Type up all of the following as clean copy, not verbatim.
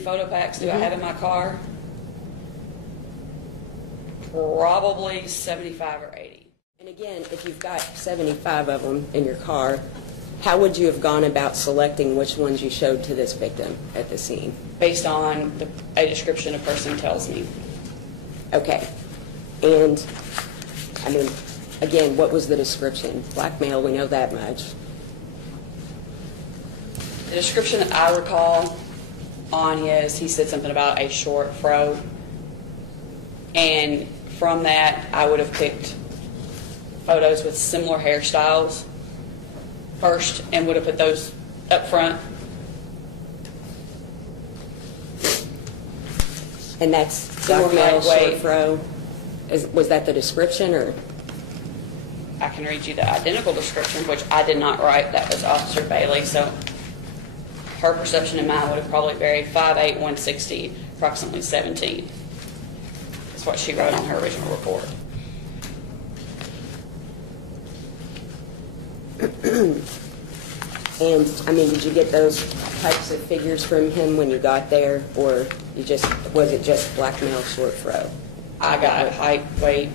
photo packs do I have in my car? Probably 75 or 80. And again, if you've got 75 of them in your car, how would you have gone about selecting which ones you showed to this victim at the scene? Based on a description a person tells me. Okay. And, I mean, again, what was the description? Blackmail, we know that much. The description that I recall on his, he said something about a short fro. And from that, I would have picked photos with similar hairstyles first and would have put those up front. And that's blackmail, short fro. Was that the description, or? I can read you the identical description, which I did not write. That was Officer Bailey. So her perception and mine would have probably varied. 5'8", 160, approximately 17. That's what she wrote on her original report. And, I mean, did you get those types of figures from him when you got there, or was it just blackmail, short fro? I got height, weight.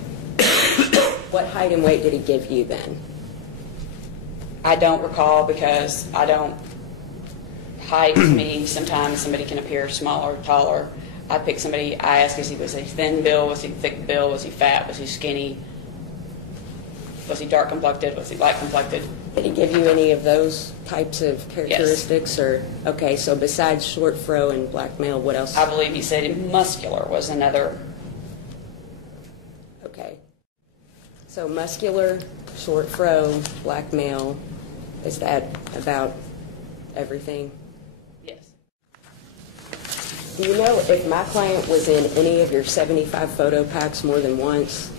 What height and weight did he give you then? I don't recall because I don't. Height to me, sometimes somebody can appear smaller, taller. I pick somebody, I ask, was he thin build, was he thick build, was he fat, was he skinny, was he dark complected, was he light complected? Did he give you any of those types of characteristics? Yes. Or okay, so besides short fro and blackmail, what else? I believe he said muscular was another. Okay. So muscular, short fro, blackmail, is that about everything? Yes. Do you know if my client was in any of your 75 photo packs more than once?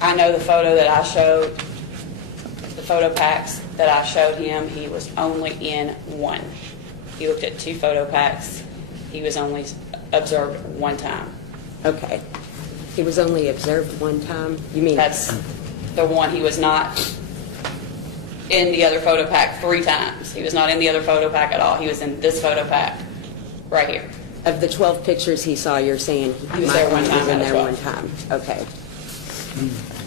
I know the photo that I showed, the photo packs that I showed him, he was only in one. He looked at 2 photo packs. He was only observed one time. Okay. He was only observed one time? You mean? That's the one. He was not in the other photo pack 3 times. He was not in the other photo pack at all. He was in this photo pack right here. Of the 12 pictures he saw, you're saying he was there one time. Was in there one time. Okay.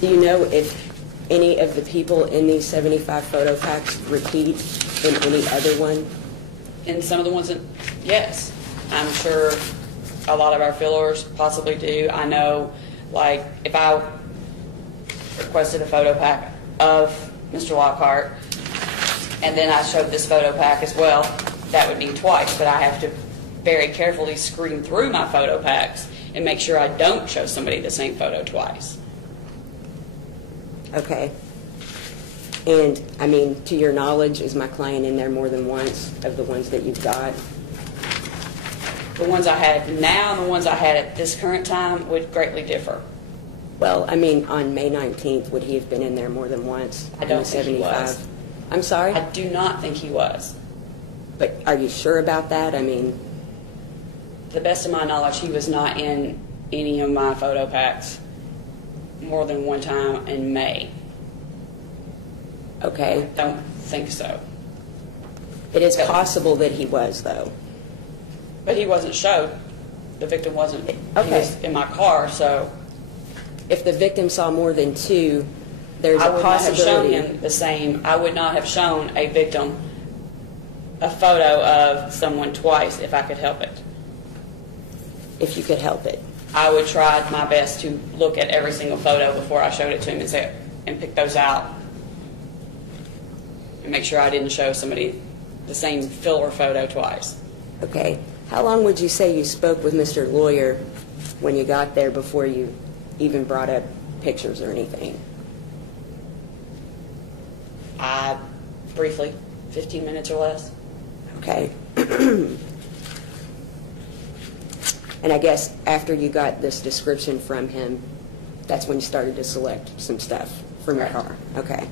Do you know if any of the people in these 75 photo packs repeat in any other one? In some of the ones that, yes. I'm sure a lot of our fillers possibly do. I know, like, if I requested a photo pack of Mr. Lockhart and then I showed this photo pack as well, that would be twice, but I have to very carefully screen through my photo packs and make sure I don't show somebody the same photo twice. Okay. And, I mean, to your knowledge, is my client in there more than once of the ones that you've got? The ones I have now and the ones I had at this current time would greatly differ. Well, I mean, on May 19th, would he have been in there more than once? I don't think he was. I'm sorry? I do not think he was. But are you sure about that? I mean... To the best of my knowledge, he was not in any of my photo packs more than one time in May. Okay. I don't think so. It is possible that he was, though. But he wasn't showed. The victim wasn't. Okay. He was in my car, so... If the victim saw more than 2, there's a possibility... I would not have shown him the same. I would not have shown a victim a photo of someone twice if I could help it. If you could help it. I would try my best to look at every single photo before I showed it to him and pick those out and make sure I didn't show somebody the same filler photo twice. Okay. How long would you say you spoke with Mr. Lawyer when you got there before you even brought up pictures or anything? Briefly, 15 minutes or less. Okay. And I guess after you got this description from him, that's when you started to select some stuff from your car. Okay.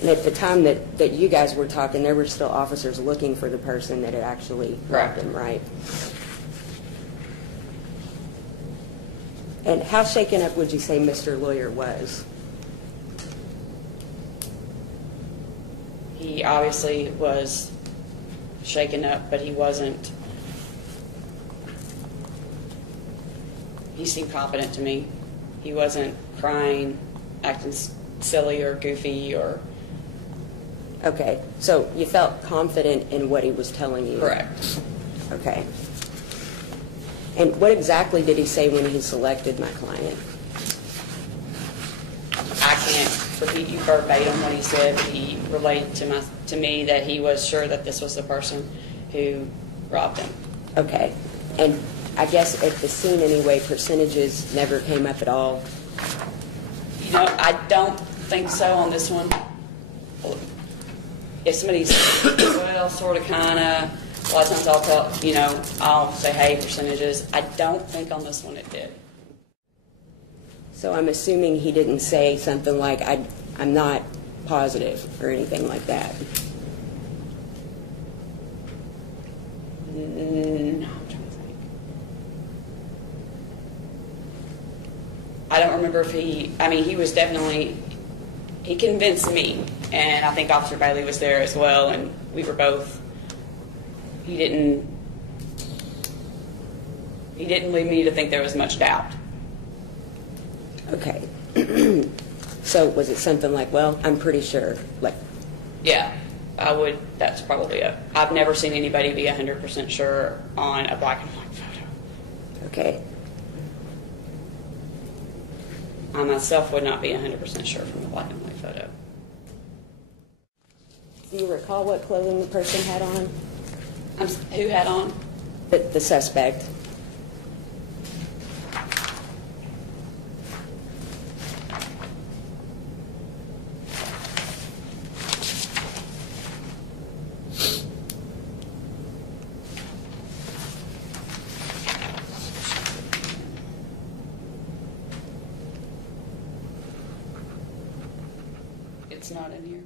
And at the time that you guys were talking, there were still officers looking for the person that had actually robbed him, right? And how shaken up would you say Mr. Lawyer was? He obviously was shaken up, but he wasn't. He seemed confident to me. He wasn't crying, acting silly or goofy or... Okay, so you felt confident in what he was telling you? Correct. Okay. And what exactly did he say when he selected my client? I can't repeat you verbatim what he said, but he relayed to me that he was sure that this was the person who robbed him. Okay. And I guess at the scene anyway, percentages never came up at all? You know, I don't think so on this one. If somebody says, well, sort of, kind of, a lot of times I'll tell, you know, I'll say, hey, percentages. I don't think on this one it did. So I'm assuming he didn't say something like, I'm not positive or anything like that. No, I'm trying to think. I don't remember if he was definitely, he convinced me, and I think Officer Bailey was there as well, and we were both, he didn't lead me to think there was much doubt. Okay. So was it something like, well, I'm pretty sure? Like, yeah, that's probably it. I've never seen anybody be 100% sure on a black and white photo. okay. I myself would not be 100% sure from a black and white photo. Do you recall what clothing the person had on? Who had on? The suspect. It's not in here.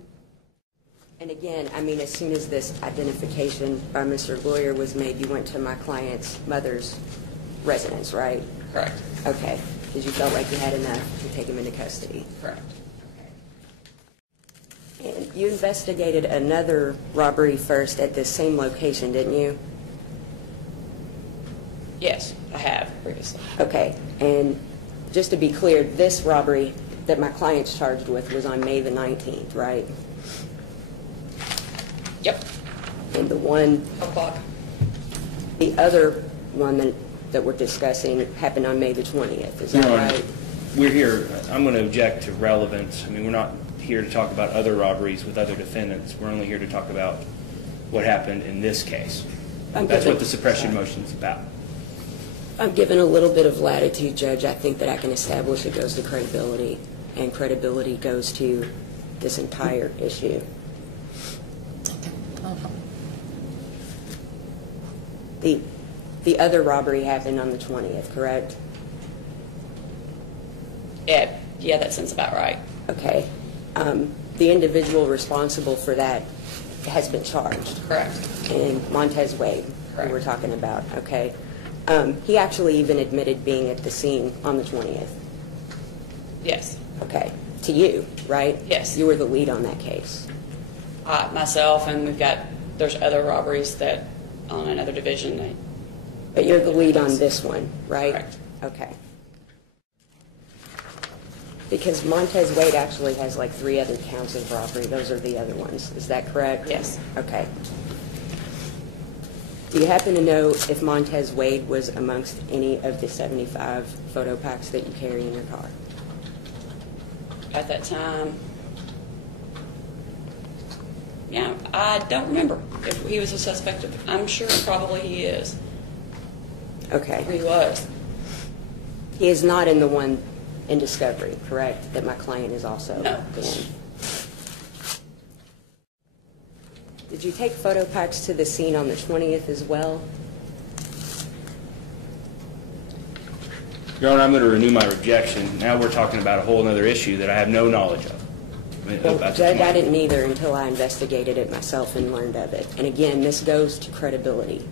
And again, I mean, as soon as this identification by Mr. Lawyer was made, you went to my client's mother's residence, right? Correct. Okay. Because you felt like you had enough to take him into custody. Correct. And you investigated another robbery first at this same location, didn't you? Yes, I have previously. Okay. And just to be clear, this robbery that my client's charged with was on May the 19th, right? Yep. And the one, O'clock. the other one that we're discussing happened on May the 20th, is that right? We're here, I'm going to object to relevance. I mean, we're not here to talk about other robberies with other defendants. We're only here to talk about what happened in this case. That's what the suppression motion is about. I'm given a little bit of latitude, Judge. I think that I can establish it goes to credibility, and credibility goes to this entire issue. The other robbery happened on the 20th, correct? Yeah, that sounds about right. Okay. The individual responsible for that has been charged. Correct. And Montez Wade, Correct. who we're talking about, okay? He actually even admitted being at the scene on the 20th. Yes. Okay. To you, right? Yes. You were the lead on that case. Myself, and there's other robberies that on another division. But you're the lead on this one, right? Correct. Okay. Because Montez Wade actually has like 3 other counts of robbery. Those are the other ones. Is that correct? Yes. Okay. Do you happen to know if Montez Wade was amongst any of the 75 photo packs that you carry in your car? At that time, yeah, I don't remember if he was a suspect. I'm sure probably he is. Okay. Or he was. He is not in the one in discovery, correct? That my client is also No. in. Did you take photo packs to the scene on the 20th as well? Your Honor, I'm going to renew my objection. Now we're talking about a whole other issue that I have no knowledge of. Well, Judge, I didn't either until I investigated it myself and learned of it. And again, this goes to credibility.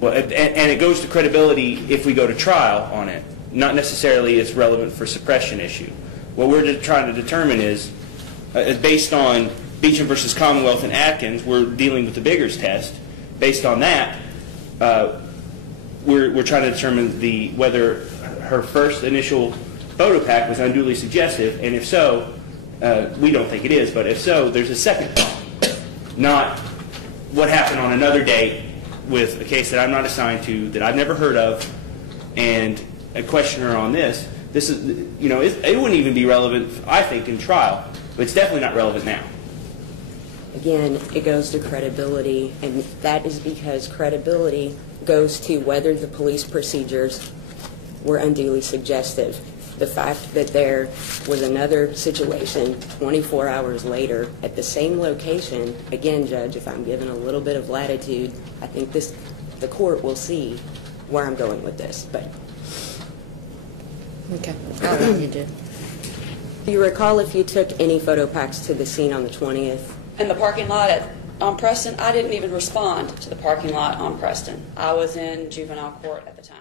Well, and it goes to credibility if we go to trial on it. Not necessarily it's relevant for suppression issue. What we're trying to determine is based on Beecham versus Commonwealth and Atkins, we're dealing with the Biggers test. Based on that, we're trying to determine whether her first initial photo pack was unduly suggestive, and if so, we don't think it is, but if so, there's a second problem. Not what happened on another date with a case that I'm not assigned to, that I've never heard of, and a questioner on this. This is, it wouldn't even be relevant, I think, in trial, but it's definitely not relevant now. Again, it goes to credibility, and that is because credibility goes to whether the police procedures were unduly suggestive. The fact that there was another situation 24 hours later at the same location, again, Judge, if I'm given a little bit of latitude, I think the court will see where I'm going with this. But okay, I'll let you do. Do you recall if you took any photo packs to the scene on the 20th? In the parking lot on Preston, I didn't even respond to the parking lot on Preston. I was in juvenile court at the time.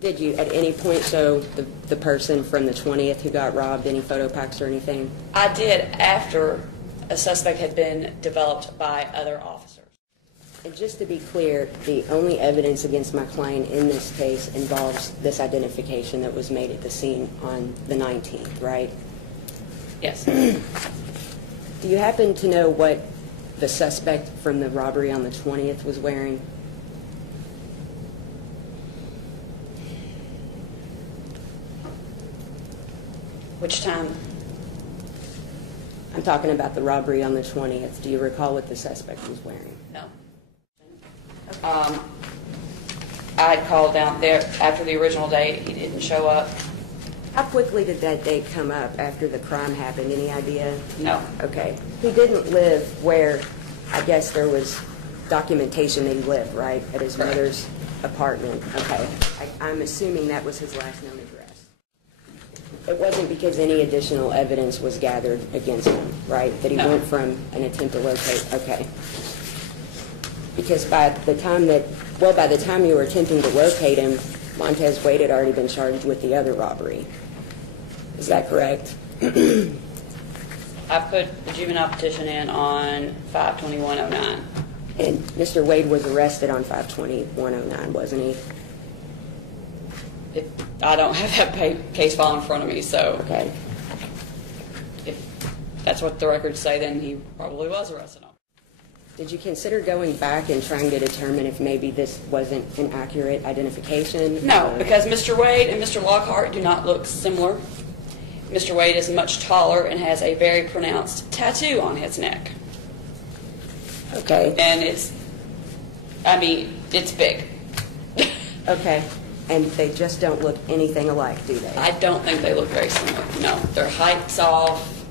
Did you at any point show the person from the 20th who got robbed any photo packs or anything? I did after a suspect had been developed by other officers. And just to be clear, the only evidence against my client in this case involves this identification that was made at the scene on the 19th, right? Yes. Do you happen to know what the suspect from the robbery on the 20th was wearing? Which time? I'm talking about the robbery on the 20th. Do you recall what the suspect was wearing? No. I had called down there after the original date. He didn't show up. How quickly did that date come up after the crime happened? Any idea? No. Okay. He didn't live where, I guess there was documentation that he lived, right? At his mother's apartment. Okay. I'm assuming that was his last known address. It wasn't because any additional evidence was gathered against him, right? That he went from an attempt to locate. Okay. Because by the time you were attempting to locate him, Montez Wade had already been charged with the other robbery. Is that correct? I put the juvenile petition in on 5/21/09. And Mr. Wade was arrested on 5/21/09, wasn't he? I don't have that case file in front of me, so Okay. if that's what the records say, then he probably was arrested on. Did you consider going back and trying to determine if maybe this wasn't an accurate identification? No, because Mr. Wade and Mr. Lockhart do not look similar. Mr. Wade is much taller and has a very pronounced tattoo on his neck. Okay. And it's big. Okay. And they just don't look anything alike, do they? I don't think they look very similar. No, their height's off.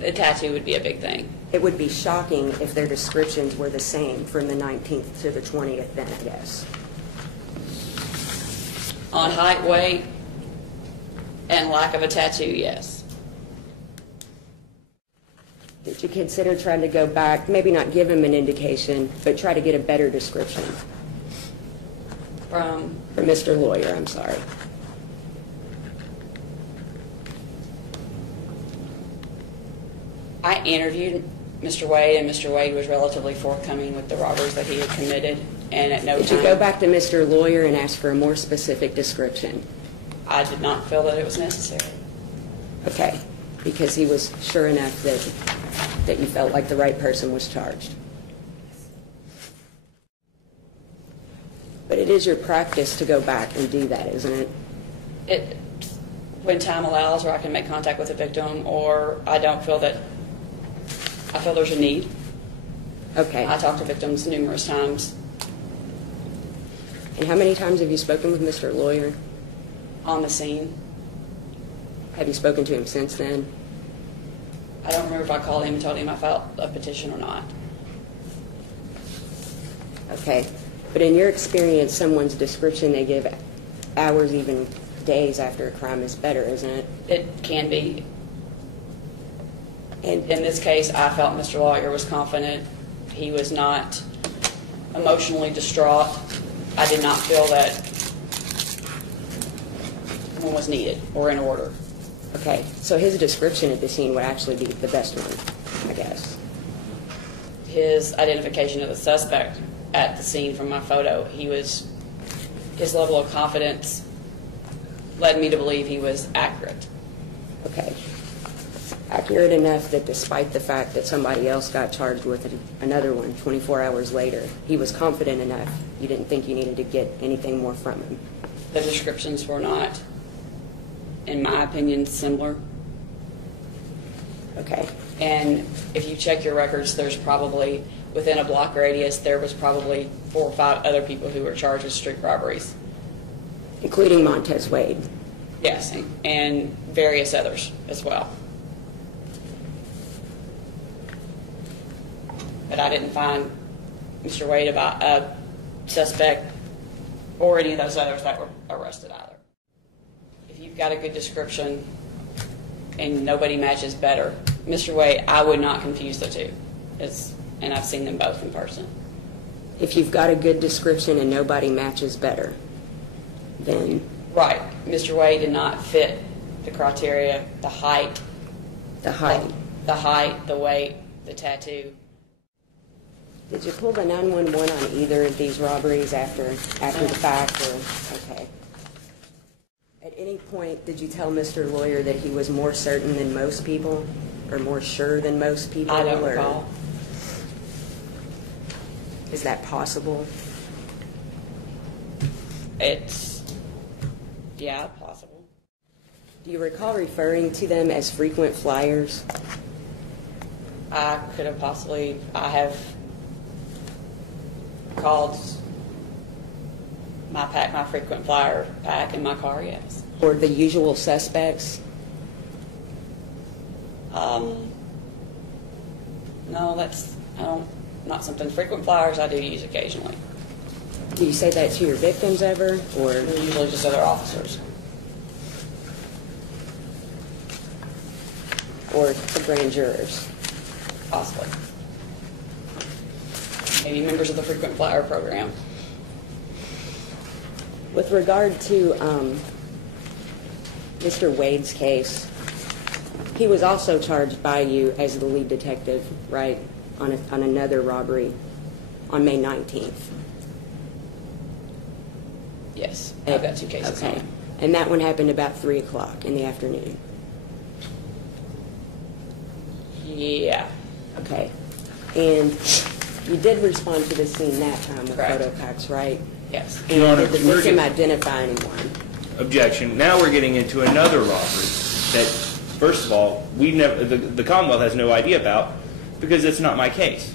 The tattoo would be a big thing. It would be shocking if their descriptions were the same from the 19th to the 20th then, I guess. On height, weight, and lack of a tattoo, yes. Did you consider trying to go back, maybe not give him an indication, but try to get a better description? From Mr. Lawyer, I'm sorry. I interviewed Mr. Wade, and Mr. Wade was relatively forthcoming with the robberies that he had committed, and at no time... Did you go back to Mr. Lawyer and ask for a more specific description? I did not feel that it was necessary. Okay, because he was sure enough that you felt like the right person was charged. But it is your practice to go back and do that, isn't it? When time allows, or I can make contact with the victim, or I feel there's a need. Okay. I talk to victims numerous times. And how many times have you spoken with Mr. Lawyer? On the scene. Have you spoken to him since then? I don't remember if I called him and told him I filed a petition or not. Okay. But in your experience, someone's description they give hours, even days after a crime is better, isn't it? It can be. And in this case, I felt Mr. Lawyer was confident. He was not emotionally distraught. I did not feel that one was needed or in order. Okay, so his description of the scene would actually be the best one. I guess. His identification of the suspect at the scene from my photo, his level of confidence led me to believe he was accurate. Okay. Accurate enough that despite the fact that somebody else got charged with another one 24 hours later, he was confident enough you didn't think you needed to get anything more from him. The descriptions were not, in my opinion, similar. Okay. And if you check your records, there's probably, within a block radius, there was probably 4 or 5 other people who were charged with street robberies. Including Montez Wade. Yes, and various others as well. But I didn't find Mr. Wade a suspect or any of those others that were arrested either. If you've got a good description and nobody matches better, Mr. Wade, I would not confuse the two. And I've seen them both in person. If you've got a good description and nobody matches better, then... Right. Mr. Wade did not fit the criteria, the height. The height. The height, the weight, the tattoo. Did you pull the 911 on either of these robberies after the fact? Or, okay. At any point, did you tell Mr. Lawyer that he was more certain than most people? Or more sure than most people? I don't recall. Is that possible? Yeah, possible. Do you recall referring to them as frequent flyers? I have called my frequent flyer pack in my car, yes. Or the usual suspects? No, not something. Frequent flyers I do use occasionally. Do you say that to your victims ever, or? They're usually just other officers. Or the grand jurors? Possibly. Maybe members of the frequent flyer program. With regard to Mr. Wade's case, he was also charged by you as the lead detective, right, on another robbery on May 19th. Yes, I've got 2 cases. Okay. And that one happened about 3 o'clock in the afternoon. Yeah. Okay. And you did respond to the scene that time with Correct. photo packs, right? Yes. And Your Honor, did the we're victim getting- identify anyone? Objection. Now we're getting into another robbery that, first of all, the Commonwealth has no idea about because it's not my case.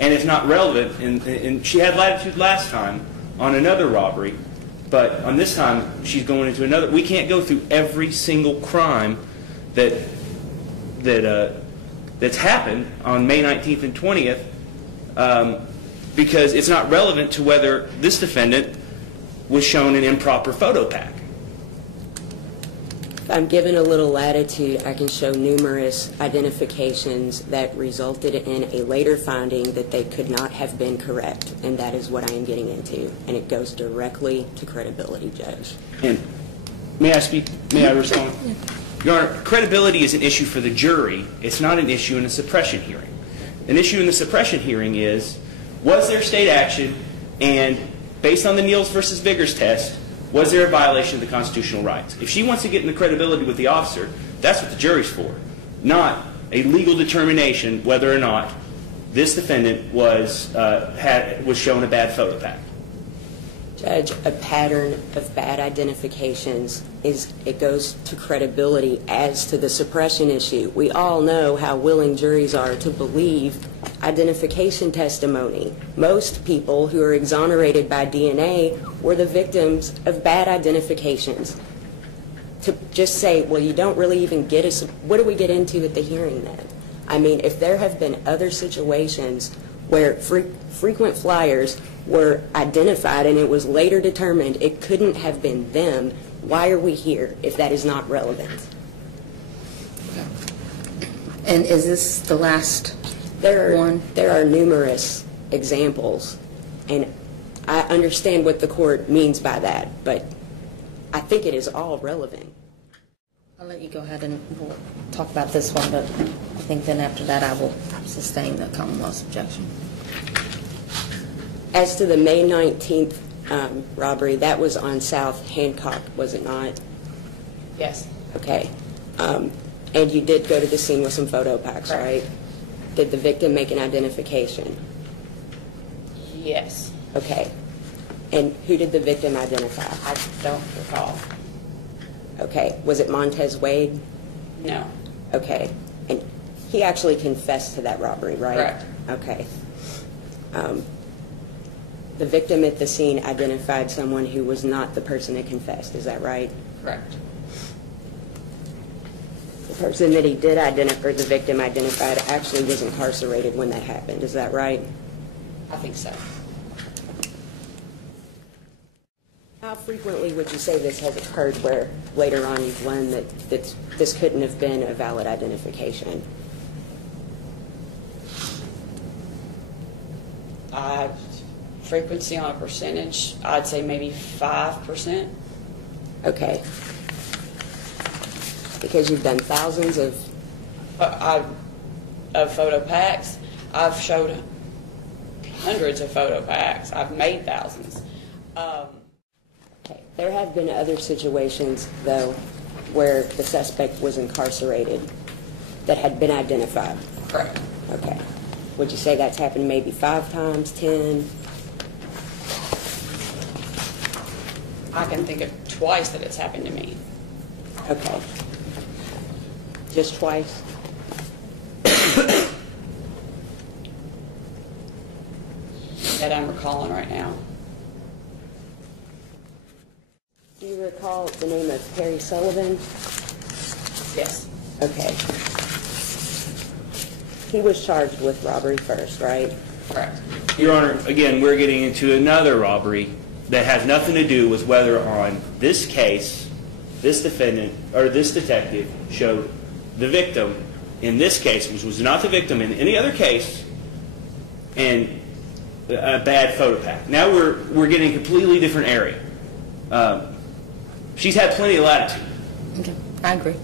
And it's not relevant. And she had latitude last time on another robbery, but on this time she's going into another. We can't go through every single crime that's happened on May 19th and 20th because it's not relevant to whether this defendant was shown an improper photo pack. If I'm given a little latitude, I can show numerous identifications that resulted in a later finding that they could not have been correct, and that is what I am getting into, and it goes directly to credibility, Judge. And may I speak? May I respond? Your Honor, credibility is an issue for the jury. It's not an issue in a suppression hearing. An issue in the suppression hearing is, was there state action, and based on the Niels versus Viggers test, was there a violation of the constitutional rights? If she wants to get into credibility with the officer, that's what the jury's for, not a legal determination whether or not this defendant was shown a bad photo pack. Judge, a pattern of bad identifications it goes to credibility as to the suppression issue. We all know how willing juries are to believe identification testimony. Most people who are exonerated by DNA were the victims of bad identifications. To just say, well, you don't really even get what do we get into at the hearing then? I mean, if there have been other situations where frequent flyers were identified and it was later determined it couldn't have been them, why are we here if that is not relevant? And is this the last one? There are numerous examples, and I understand what the court means by that, but I think it is all relevant. I'll let you go ahead and we'll talk about this one, but I think then after that I will sustain the Commonwealth's objection. As to the May 19th robbery, that was on South Hancock, was it not? Yes. Okay. And you did go to the scene with some photo packs, right? Did the victim make an identification? Yes. Okay. And who did the victim identify? I don't recall. Okay. Was it Montez Wade? No. Okay. And he actually confessed to that robbery, right? Correct. Okay. The victim at the scene identified someone who was not the person that confessed. Is that right? Correct. The person that he did identify, or the victim identified, actually was incarcerated when that happened. Is that right? I think so. How frequently would you say this has occurred where later on you've learned that this couldn't have been a valid identification? Frequency on a percentage, I'd say maybe 5%. Okay. Because you've done thousands of... Of photo packs. I've showed hundreds of photo packs. I've made thousands. Okay. There have been other situations, though, where the suspect was incarcerated that had been identified. Correct. Okay. Would you say that's happened maybe 5 times, 10? I can think of twice that it's happened to me. Okay. Just twice? That I'm recalling right now. Do you recall the name of Perry Sullivan? Yes. Okay. He was charged with robbery first, right? Correct. Your Honor, again, we're getting into another robbery that has nothing to do with whether on this case, this defendant, or this detective showed the victim in this case, which was not the victim in any other case, and a bad photo pack. Now we're getting a completely different area. She's had plenty of latitude. Okay, I agree.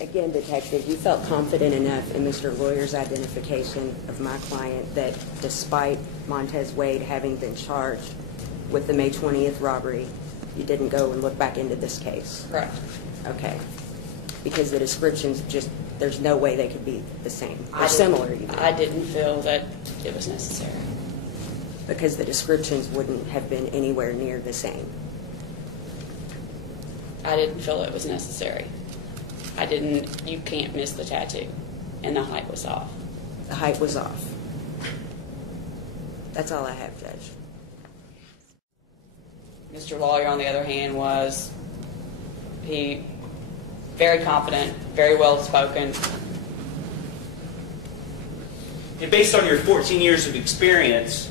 Again, Detective, you felt confident enough in Mr. Lawyer's identification of my client that despite Montez Wade having been charged with the May 20th robbery, you didn't go and look back into this case? Correct. Okay. Because the descriptions just, there's no way they could be the same or similar even. I didn't feel that it was necessary. Because the descriptions wouldn't have been anywhere near the same. I didn't feel it was necessary. You can't miss the tattoo. And the height was off. The height was off. That's all I have, Judge. Mr. Lawyer, on the other hand, was very confident, very well spoken. And based on your 14 years of experience,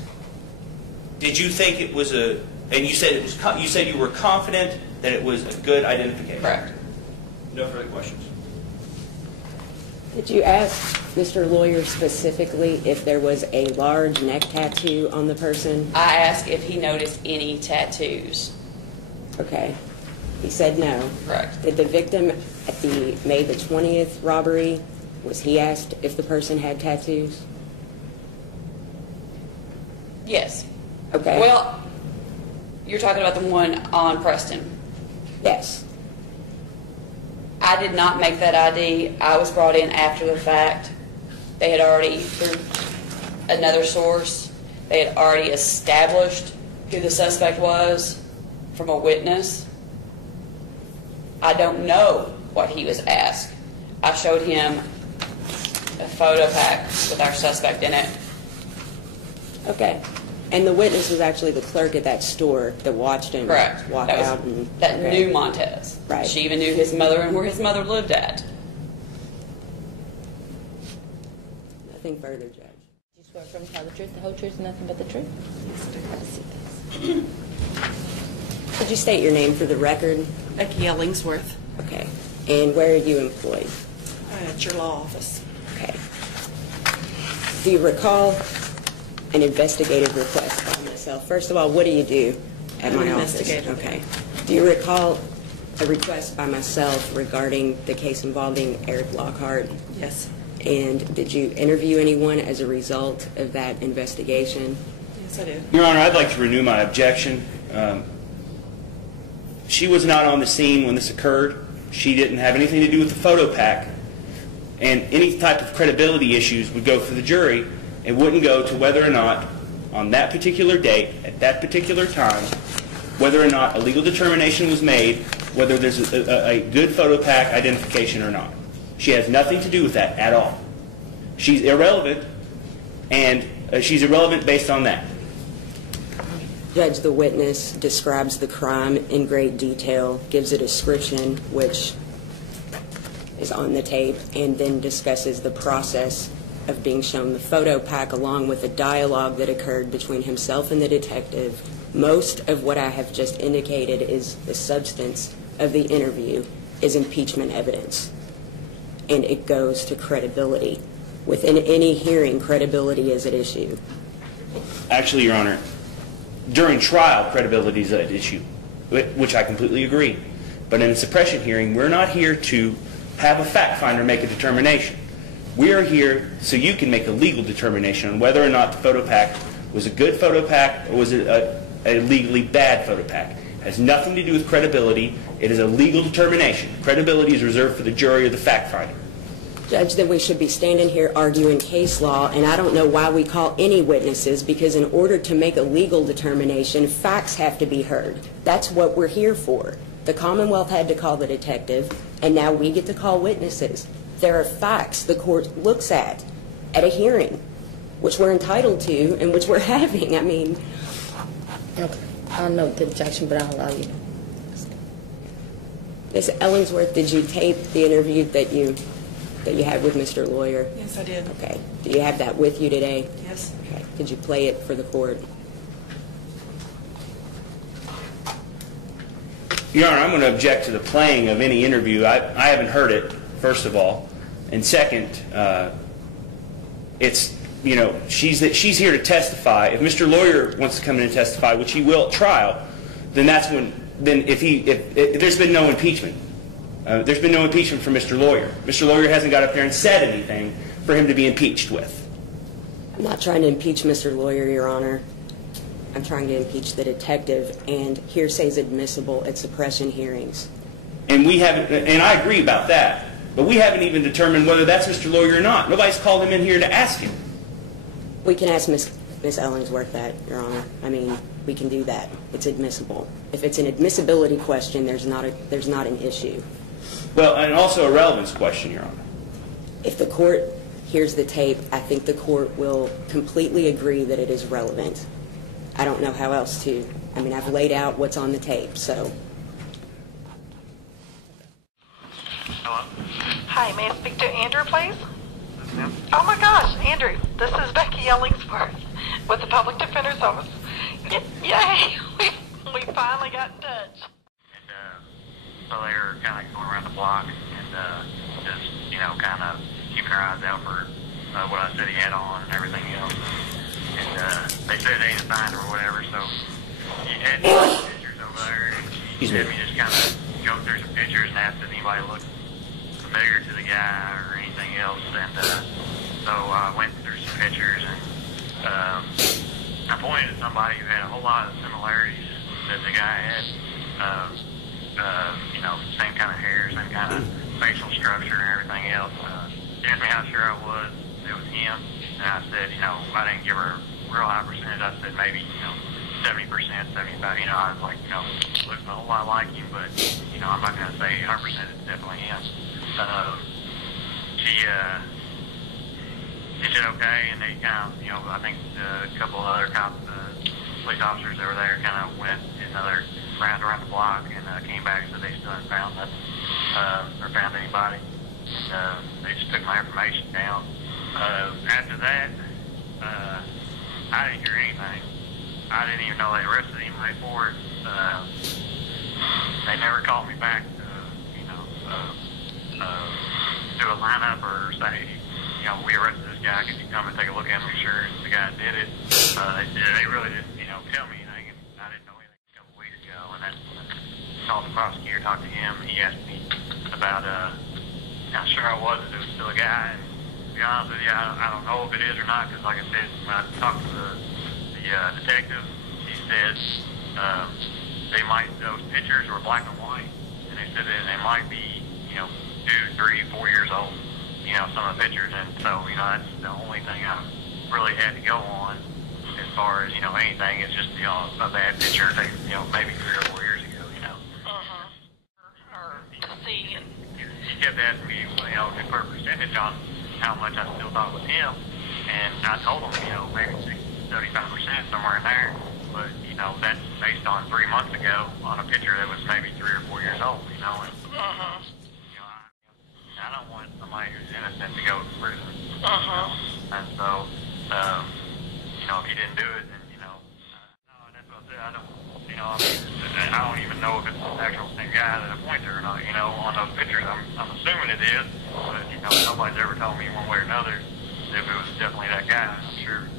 did you think it was and you said you said you were confident that it was a good identification? Correct. No further questions. Did you ask Mr. Lawyer specifically if there was a large neck tattoo on the person? I asked if he noticed any tattoos. Okay. He said no. Correct. Did the victim at the May the 20th robbery, was he asked if the person had tattoos? Yes. Okay. Well, you're talking about the one on Preston. Yes. I did not make that ID. I was brought in after the fact. They had already, through another source, they had already established who the suspect was from a witness. I don't know what he was asked. I showed him a photo pack with our suspect in it. Okay. And the witness was actually the clerk at that store that watched him Correct. walk out. And That okay. knew Montez. Right. She even knew his mother and where his mother lived at. Nothing further, Judge. You swear from tell the truth, the whole truth, and nothing but the truth? Have a seat, please. Could you state your name for the record? Becky Ellingsworth, Okay. And where are you employed? at your law office. Okay. Do you recall an investigative request by myself? First of all, what do you do? at I'm my an office? investigator. Okay. Do you recall a request by myself regarding the case involving Eric Lockhart? Yes. And did you interview anyone as a result of that investigation? Yes, I did. Your Honor, I'd like to renew my objection. She was not on the scene when this occurred. She didn't have anything to do with the photo pack. And any type of credibility issues would go for the jury. It wouldn't go to whether or not, on that particular date, at that particular time, whether or not a legal determination was made, whether there's a good photo pack identification or not. She has nothing to do with that at all. She's irrelevant, and she's irrelevant based on that. Judge, the witness describes the crime in great detail, gives a description which is on the tape, and then discusses the process of being shown the photo pack along with the dialogue that occurred between himself and the detective. Most of what I have just indicated is the substance of the interview is impeachment evidence, and it goes to credibility. Within any hearing, credibility is at issue. Actually, Your Honor, during trial, credibility is at issue, which I completely agree. But in a suppression hearing, we're not here to have a fact finder make a determination. We are here so you can make a legal determination on whether or not the photo pack was a good photo pack or was it a legally bad photo pack. It has nothing to do with credibility. It is a legal determination. Credibility is reserved for the jury or the fact finder. Judge, then we should be standing here arguing case law, and I don't know why we call any witnesses, because in order to make a legal determination, facts have to be heard. That's what we're here for. The Commonwealth had to call the detective, and now we get to call witnesses. There are facts the court looks at a hearing, which we're entitled to and which we're having. I mean... Okay. I'll note the objection, but I'll allow you. Ms. Ellingsworth, did you tape the interview that you had with Mr. Lawyer? Yes, I did. Okay. Do you have that with you today? Yes. Okay. Could you play it for the court? Your Honor, I'm going to object to the playing of any interview. I haven't heard it, first of all. And second, it's, you know, she's here to testify. If Mr. Lawyer wants to come in and testify, which he will at trial, then that's when, if there's been no impeachment. There's been no impeachment for Mr. Lawyer. Mr. Lawyer hasn't got up there and said anything for him to be impeached with. I'm not trying to impeach Mr. Lawyer, Your Honor. I'm trying to impeach the detective, and hearsay is admissible at suppression hearings. And we haven't, and I agree about that, but we haven't even determined whether that's Mr. Lawyer or not. Nobody's called him in here to ask him. We can ask Ms. Ellingsworth that, Your Honor. I mean, we can do that. It's admissible. If it's an admissibility question, there's not an issue. Well, and also a relevance question, Your Honor. If the court hears the tape, I think the court will completely agree that it is relevant. I don't know how else to. I mean, I've laid out what's on the tape, so. Hello? Hi, may I speak to Andrew, please? Yes, ma'am. Oh my gosh, Andrew, this is Becky Ellingsworth with the Public Defender's Office. Yay! We finally got in touch. And, so they were kind of going around the block and, just, you know, kind of keeping their eyes out for, what I said he had on and everything else. And, they said they didn't find or whatever, so he had some pictures over there. He had me just kind of go through some pictures and asked if anybody looked familiar to the guy or anything else. And, so I went through some pictures and, I pointed at somebody who had a whole lot of similarities that the guy had. You know, same kind of hair, same kind of facial structure and everything else. He asked me how sure I was it was him. And I said, you know, I didn't give her a real high percentage. I said maybe, you know, 70%, 75%. You know, I was like, you know, looks a whole lot like him, but, you know, I'm not going to say 100% it's definitely him. She said okay, and they kind of, you know, I think a couple of other police officers that were there kind of went another round around the block and came back and said they still hadn't found nothing, or found anybody. And they just took my information down. After that, I didn't hear anything. I didn't even know they arrested anybody for it. They never called me back to, you know, do a lineup or say, you know, we arrested this guy, could you come and take a look at him, make sure the guy did it. They really didn't, you know, tell me anything, and I didn't know anything. A couple called the prosecutor, talked to him. He asked me about how sure I was that it was still a guy. And to be honest with you, I don't know if it is or not, because like I said, when I talked to the detective, he said those pictures were black and white, and they said that they might be, 2, 3, 4 years old, some of the pictures. And so, that's the only thing I really had to go on as far as, anything. It's just, a bad picture taken, maybe 3 or 4 years ago, Or to see and He kept asking me, to put a percentage on how much I still thought was him, and I told him, maybe 75%, somewhere in there. But, that's based on 3 months ago on a picture that was maybe 3 or 4 years old, and, I don't want somebody who's innocent to go to prison. And so, if he didn't do it, then, no, that's what I said. I don't even know if it's the actual same guy that I point to or not, on those pictures. I'm assuming it is, but, nobody's ever told me one way or another if it was definitely that guy. I'm sure,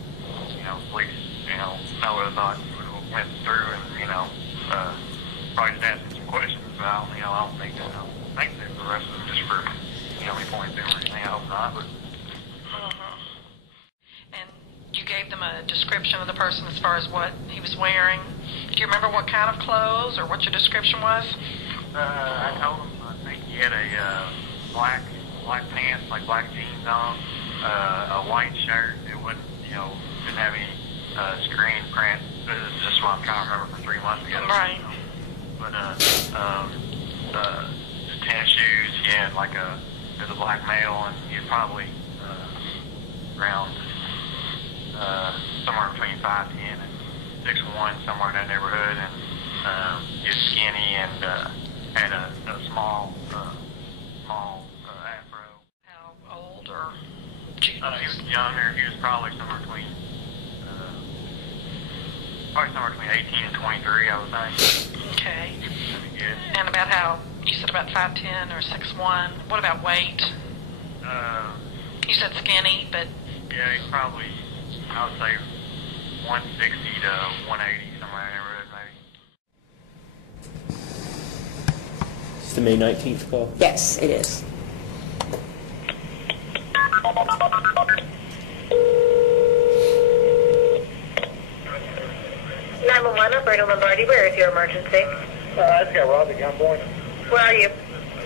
police, I would have thought went through and, probably just asking some questions, but I don't think they were arrested them just for, me pointing to or anything. I hope not, but. and you gave them a description of the person as far as what he was wearing. Do you remember what kind of clothes or what your description was? I told him I think he had a black pants, like black jeans on, a white shirt. It wasn't, didn't have any screen print. This is just what I'm trying to remember from 3 months ago. Right. But tennis shoes. He had like as a black male, and he was probably around somewhere between 5'10" and 6'1", somewhere in that neighborhood, and he was skinny and had a small afro. How old or? He was younger. He was probably somewhere between 18 and 23, I would think. Okay. That'd be good. And about how, you said about 5'10" or 6'1". What about weight? You said skinny, but... Yeah, he's probably, I would say, 160 to 180, somewhere in the neighborhood, maybe. It's the May 19th call. Yes, it is. Operator Lombardi, where is your emergency? I just got robbed at gunpoint. Where are you?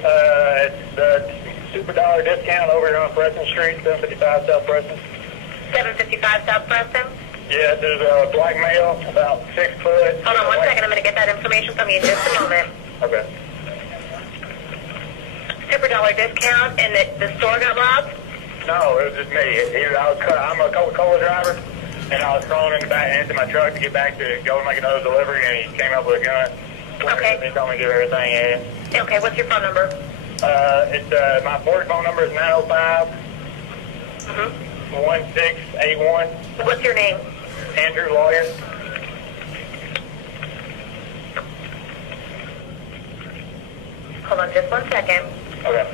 It's the Super Dollar discount over here on Preston Street, 755 South Preston. 755 South Preston? Yeah, there's a black male, about 6 foot. Hold on 1 second, I'm going to get that information from you in just a moment. Okay. Super Dollar discount, and the store got robbed? No, it was just me. I'm a Coca-Cola driver, and I was crawling into my truck to get back to go and make another delivery, and he came up with a gun. Okay. He told me to do everything, yeah. Okay, what's your phone number? My board phone number is 905 1681. What's your name? Andrew, lawyer. Hold on just 1 second. Okay.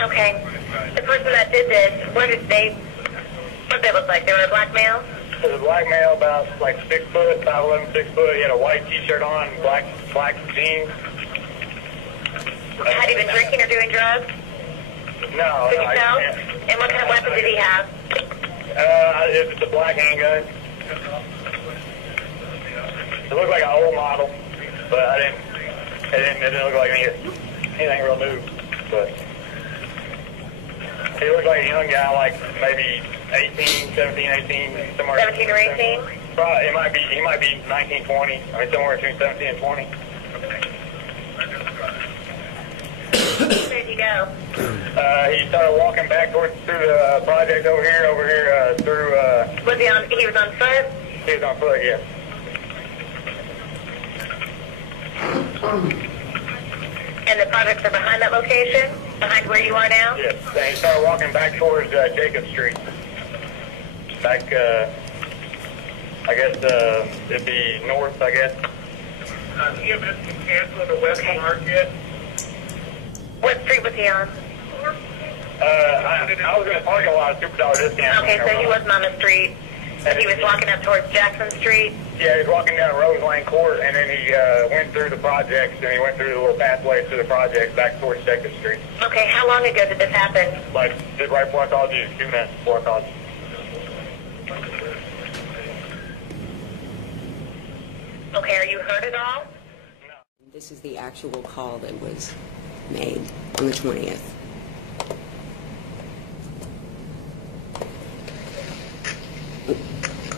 Okay. The person that did this, what did they look like? They were a black male? There's a black male about like 6 foot, 5'11", 6 foot. He had a white t-shirt on, black jeans. Had he been drinking or doing drugs? No, Could no, you I tell? can't. And what kind of weapon did he have? It's a black handgun. It looked like an old model, but it didn't look like anything real new. But he looked like a young guy, like maybe 17, 18, somewhere. 17 or 18? Probably, he might be 19, 20. I mean, somewhere between 17 and 20. Where did he go? He started walking back through the project over here, through, Was he was on foot? he was on foot, yeah. And the projects are behind that location? Behind where you are now? Yes, and he started walking back towards Jacob Street. Back, I guess, it'd be north, I guess. EMS can cancel the West Market. What street was he on? I was in a parking lot, $2 discount. Okay, so he wasn't on the street. He was walking up towards Jackson Street. Yeah, he was walking down Rose Lane Court, and then he went through the projects, and he went through the little pathways to the projects back towards 2nd Street. Okay, how long ago did this happen? Like, just right before I called you, 2 minutes before I called you. Okay, are you hurt at all? This is the actual call that was made on the 20th.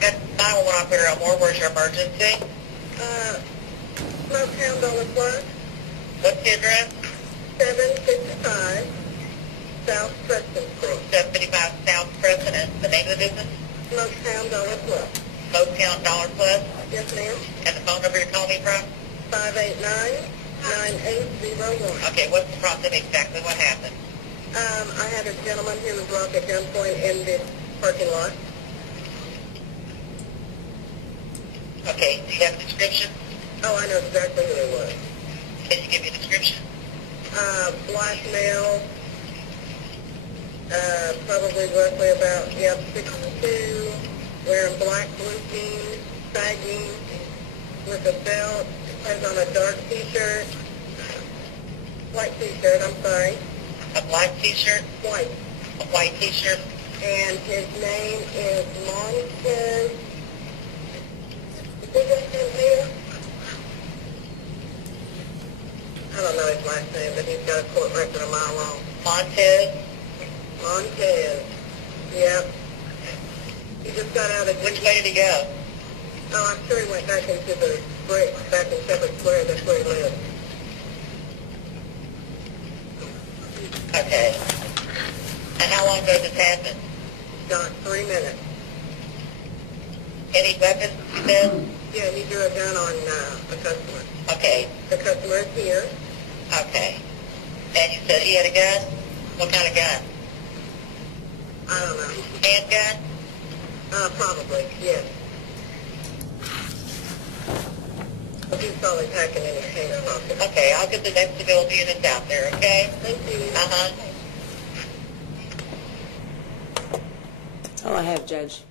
That's 911 operator Elmore. Where's your emergency? Smoketown Dollar Plus. What's the address? 755 South Preston Street. 755 South Preston. And the name of the business? Smoketown Dollar Plus. Smoketown Dollar Plus? Yes, ma'am. And the phone number you're calling me from? 589-9801. Okay, what's the problem? Exactly what happened? I had a gentleman who was locked at gunpoint in the parking lot. Okay, do you have a description? Oh, I know exactly who it was. Can you give me a description? Black male, probably roughly about, 62, wearing black blue jeans, sagging, with a belt, has on a dark t-shirt, white t-shirt, I'm sorry. A black t-shirt? White. A white t-shirt. And his name is Montez. I don't know his last name, but he's got a court record a mile long. Montez? Montez. Yep. He just got out of... Which way did he go? Oh, I'm sure he went back into the brick, back in Shepherd Square. That's where he lived. Okay. And how long ago did this happen? About 3 minutes. Any weapons, you said? Yeah, he drew a gun on the customer. Okay. The customer is here. Okay. And you said he had a gun? What kind of gun? I don't know. Handgun? Probably, yes. He's probably packing in his pants pocket. Okay, I'll get the next civility units out there, okay? Thank you. That's all I have, Judge.